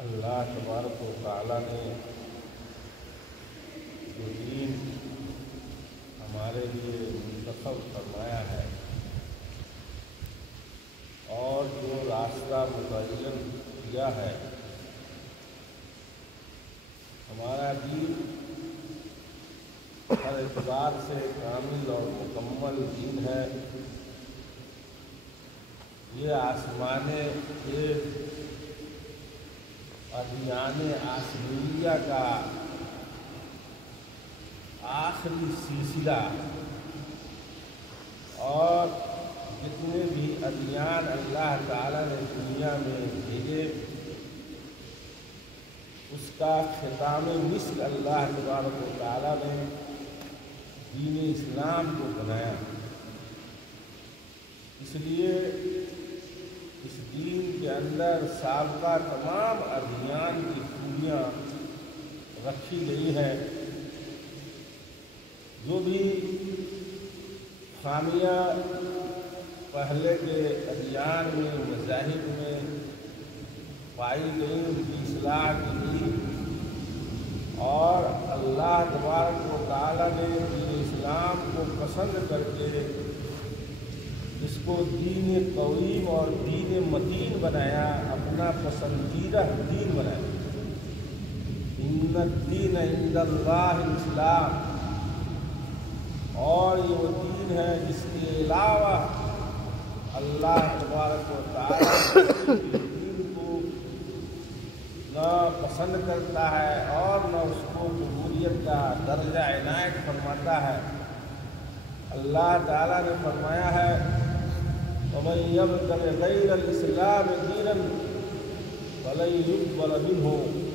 اللہ تبارک و تعالیٰ نے جو دین ہمارے لیے منتخب فرمایا ہے اور جو راستہ متعین کیا ہے، ہمارا دین ہر اعتبار سے کامل اور مکمل دین ہے۔ یہ ادیان آسمانیہ کا آخری سلسلہ، اور جتنے بھی ادیان اللہ تعالیٰ نے دنیا میں بھیجے اس کا ختام مسک اللہ تبارک و تعالیٰ نے دین اسلام کو بنایا۔ اس لیے اس دین کے اندر سابقہ تمام ادیان کی خوبیاں رکھی گئی ہیں۔ جو بھی خامیاں پہلے کے ادیان میں مذاہب میں پائی گئی ان کی اصلاح کی گئی، اور اللہ تبارک و تعالیٰ نے دین اسلام کو پسند کر کے اس کو دین قویم اور دین متین بنایا، اپنا پسندیدہ دین بنایا۔ ان الدین عند اللہ الاسلام، اور یہ وہ دین ہے جس کے علاوہ اللہ تبارک و تعالیٰ دین کو نہ پسند کرتا ہے اور نہ اس کو قبولیت کا درجہ عنایت فرماتا ہے۔ اللہ تعالیٰ نے فرمایا ہے وَمَن يَبْتَغِ غَيْرَ الْإِسْلَامِ دِينًا فَلَن يُقْبَلَ مِنْهُ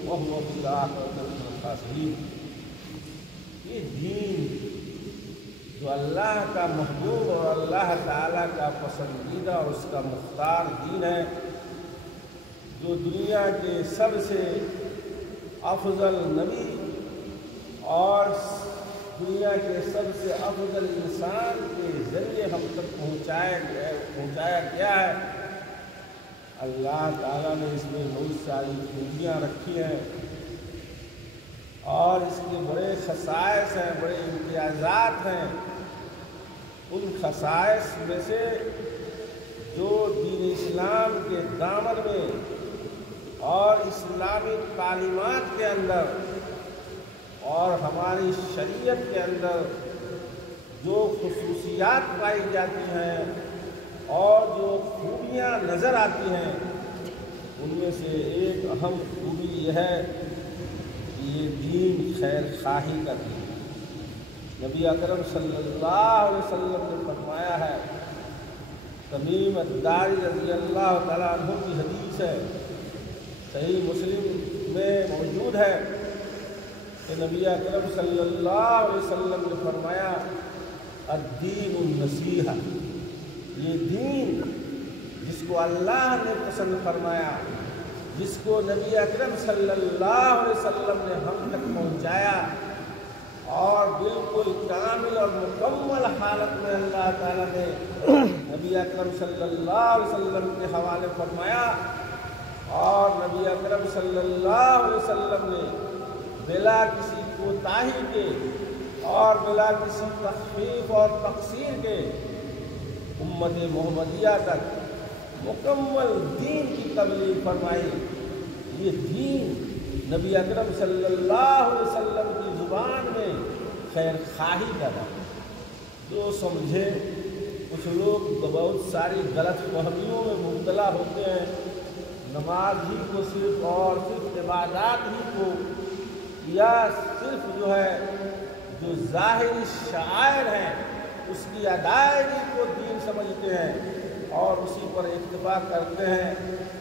وَهُوَ فِي الْآخِرَةِ مِنَ الْخَاسِرِينَ۔ یہ دین جو اللہ کا محبوب اور اللہ تعالیٰ کا پسندیدہ اور اس کا مختار دین ہے، جو دنیا کے سب سے افضل نبی اور دنیا کے سب سے افضل انسان کے ذریعے ہم تک پہنچایا گیا ہے۔ اللہ تعالیٰ نے اس میں بہت ساری خوبیاں رکھی ہیں اور اس کے بڑے خصائص ہیں، بڑے امتیازات ہیں۔ ان خصائص میں سے جو دین اسلام کے دامن میں اور اسلامی تعلیمات کے اندر اور ہماری شریعت کے اندر جو خصوصیات پائی جاتی ہیں اور جو خوبیاں نظر آتی ہیں، ان میں سے ایک اہم خوبی یہ ہے کہ یہ دین خیر خواہی کا دین ہے۔ نبی اکرم صلی اللہ علیہ وسلم نے فرمایا ہے، تمیم الداری رضی اللہ تعالیٰ عنہ کی حدیث ہے، صحیح مسلم میں موجود ہے کہ نبی اکرم صلی اللہ علیہ وسلم نے فرمایا الدین النصیحہ، یہ دین جس کو اللہ نے پسند فرمایا، جس کو نبی اکرم صلی اللہ علیہ وسلم نے ہم تک پہنچایا اور بالکل کامل اور مکمل حالت میں اللہ تعالیٰ نے نبی اکرم صلی اللہ علیہ وسلم کے حوالے فرمایا، اور نبی اکرم صلی اللہ علیہ وسلم نے بلا کسی کوتاہی کے اور بلا کسی تخفیف اور تقصیر کے امت محمدیہ تک مکمل دین کی تبلیغ فرمائی۔ یہ دین نبی اکرم صلی اللہ علیہ وسلم کی زبان میں خیر خواہی کا نام۔ جو سمجھے کچھ لوگ بہت ساری غلط فہمیوں میں مبتلا ہوتے ہیں، نماز ہی کو صرف اور صرف عبادات ہی کو یا صرف جو ظاہری شعائر ہیں اس کی ادائیگی کو دین سمجھتے ہیں اور اسی پر اکتفا کرتے ہیں۔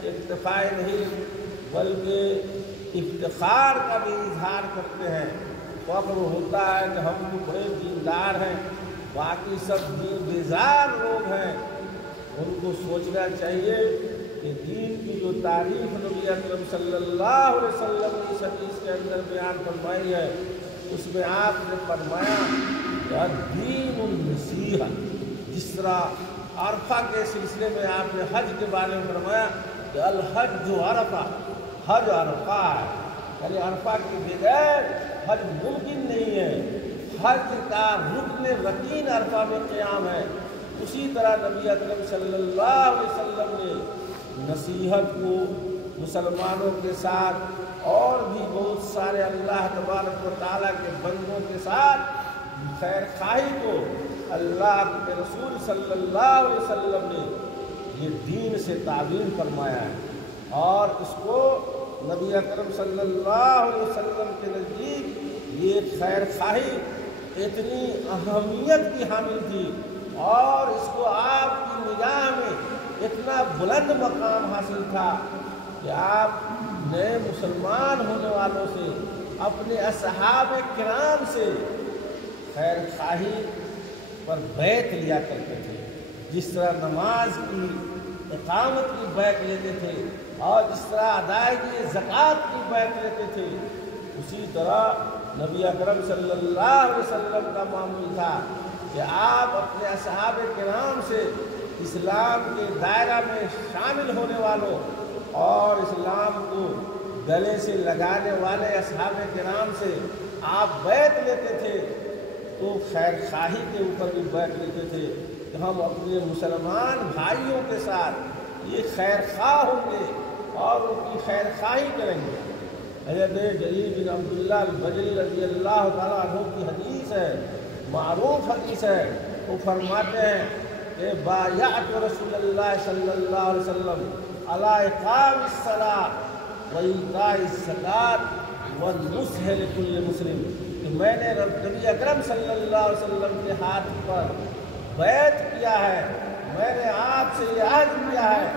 اکتفا نہیں بلکہ افتخار کا بھی اظہار کرتے ہیں، فخر ہوتا ہے کہ ہم تو بڑے دیندار ہیں، باقی سب دین بیزار لوگ ہیں۔ ان کو سوچنا چاہیے کہ دین کی جو تعریف نبی اکرم صلی اللہ علیہ وسلم کی حدیث کے اندر بیان فرمائی ہے، اس میں آپ نے فرمایا کہ دین النصیحہ، جس طرح عرفہ کے سلسلے میں آپ نے حج کے بارے میں فرمایا کہ الحج عرفہ، حج عرفہ ہے، یعنی عرفہ کے بغیر حج ممکن نہیں ہے۔ حج کا رکن یقین عرفہ میں قیام ہے۔ اسی طرح نبی اکرم صلی اللہ علیہ وسلم نے نصیحت کو مسلمانوں کے ساتھ اور بھی بہت سارے اللہ تبارک و تعالیٰ کے بندوں کے ساتھ خیر خواہی کو اللہ کے رسول صلی اللہ علیہ وسلم نے یہ دین سے تعبیر فرمایا ہے، اور اس کو نبی اکرم صلی اللہ علیہ وسلم کے نزدیک یہ خیر خواہی اتنی اہمیت کی حامل تھی، اور اس کو آپ کی نگاہ میں اتنا بلند مقام حاصل تھا کہ آپ نئے مسلمان ہونے والوں سے، اپنے اصحاب کرام سے خیر خواہی پر بیعت لیا کرتے تھے، جس طرح نماز کی اقامت کی بیعت لیتے تھے اور جس طرح ادائیگی زکوٰۃ کی بیعت لیتے تھے، اسی طرح نبی اکرم صلی اللہ علیہ وسلم کا معمول تھا کہ آپ اپنے اصحاب کرام سے اسلام کے دائرہ میں شامل ہونے والوں اور اسلام کو گلے سے لگانے والے اصحاب کرام سے آپ بیعت لیتے تھے، تو خیر خواہی کے اوپر بھی بیعت لیتے تھے کہ ہم اپنے مسلمان بھائیوں کے ساتھ یہ خیر خواہ ہوں گے اور ان کی خیر خواہی کریں گے۔ حضرت جریر بن عبداللہ البجلی رضی اللہ تعالیٰ عنہ کی حدیث ہے، معروف حدیث ہے، وہ فرماتے ہیں کہ بایعت رسول اللہ صلی اللہ علیہ وسلم علی اقام الصلاۃ و ایتاء الزکوٰۃ والنصح لکل مسلم، کہ میں نے نبی اکرم صلی اللہ علیہ وسلم کے ہاتھ پر بیعت کیا ہے، میں نے آپ سے یہ عہد کیا ہے،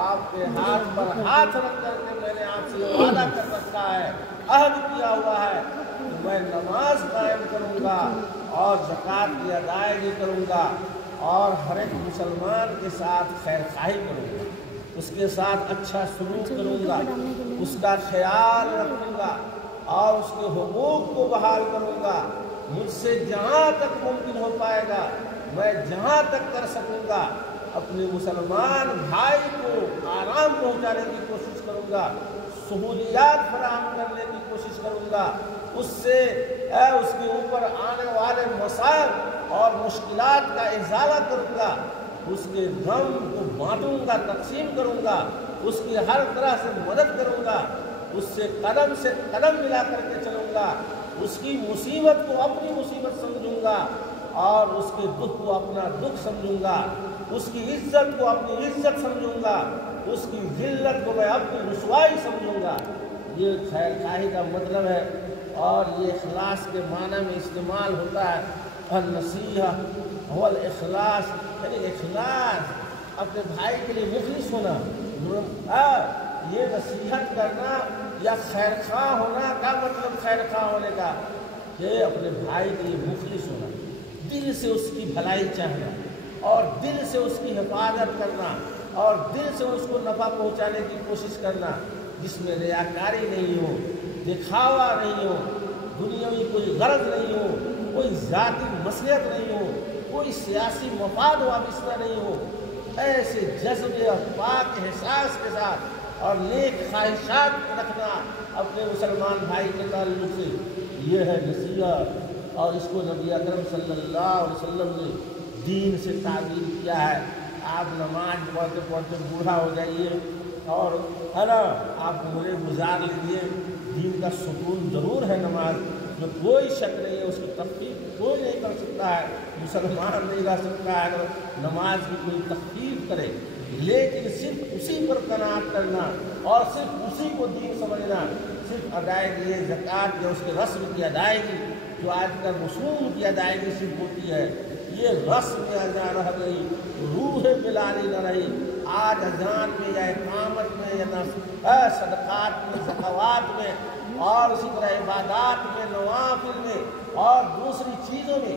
آپ کے ہاتھ پر ہاتھ رکھ کر کے میں نے آپ سے یہ وعدہ کر رکھا ہے، عہد کیا ہوا ہے کہ میں نماز قائم کروں گا اور زکوٰۃ کی ادائیگی کروں گا اور ہر ایک مسلمان کے ساتھ خیر خواہی کروں گا، اس کے ساتھ اچھا سلوک کروں گا، اس کا خیال رکھوں گا اور اس کے حقوق کو بحال کروں گا، مجھ سے جہاں تک ممکن ہو پائے گا میں جہاں تک کر سکوں گا اپنے مسلمان بھائی کو آرام پہنچانے کی کوشش کروں گا، سہولیات فراہم کرنے کی کوشش کروں گا، اس کے اوپر آنے والے مسائل اور مشکلات کا ازالہ کروں گا، اس کے غم کو بانٹوں گا، تقسیم کروں گا، اس کی ہر طرح سے مدد کروں گا، اس سے قدم ملا کر کے چلوں گا، اس کی مصیبت کو اپنی مصیبت سمجھوں گا اور اس کے دکھ کو اپنا دکھ سمجھوں گا، اس کی عزت کو اپنی عزت سمجھوں گا، اس کی ذلت کو میں اپنی رسوائی سمجھوں گا۔ یہ خیر خواہی کا مطلب ہے، اور یہ اخلاص کے معنی میں استعمال ہوتا ہے۔ النصیحہ هو الاخلاص، یعنی اخلاص، اپنے بھائی کے لیے مخلص ہونا، یہ نصیحت کرنا یا خیر خواہ ہونا کا مطلب خیر خواہ ہونے کا کہ اپنے بھائی کے لیے مخلص ہونا، دل سے اس کی بھلائی چاہنا اور دل سے اس کی حفاظت کرنا اور دل سے اس کو نفع پہنچانے کی کوشش کرنا، جس میں ریاکاری نہیں ہو، دکھاوا نہیں ہو، دنیاوی کوئی غرض نہیں ہو، کوئی ذاتی مصلحت نہیں ہو، کوئی سیاسی مفاد وابستہ نہیں ہو، ایسے جذبے اور پاک احساس کے ساتھ اور نیک خواہشات رکھنا اپنے مسلمان بھائی کے تعلق سے، یہ ہے نصیحت، اور اس کو نبی اکرم صلی اللہ علیہ وسلم نے دین سے تعبیر کیا ہے۔ آپ نماز پڑھتے پڑھتے بوڑھا ہو جائیے اور ہے نا آپ عمریں گزار لیجیے، دین کا سکون ضرور ہے نماز میں کوئی شک نہیں ہے، اس کی تخفیف کوئی نہیں کر سکتا ہے، مسلمان نہیں رہ سکتا ہے نماز کی کوئی تخفیف کرے، لیکن صرف اسی پر قناعت کرنا اور صرف اسی کو دین سمجھنا، صرف ادائیگی زکوٰۃ یا اس کے رسم کی ادائیگی جو آج کل رسوم کی ادائیگی صرف ہوتی ہے، یہ رسم اذان رہ گئی، روح بلالی نہ رہی۔ آج اذان میں یا اقامت میں یا صدقات میں، زکوٰۃ میں اور اسی طرح عبادات میں، نوافل میں اور دوسری چیزوں میں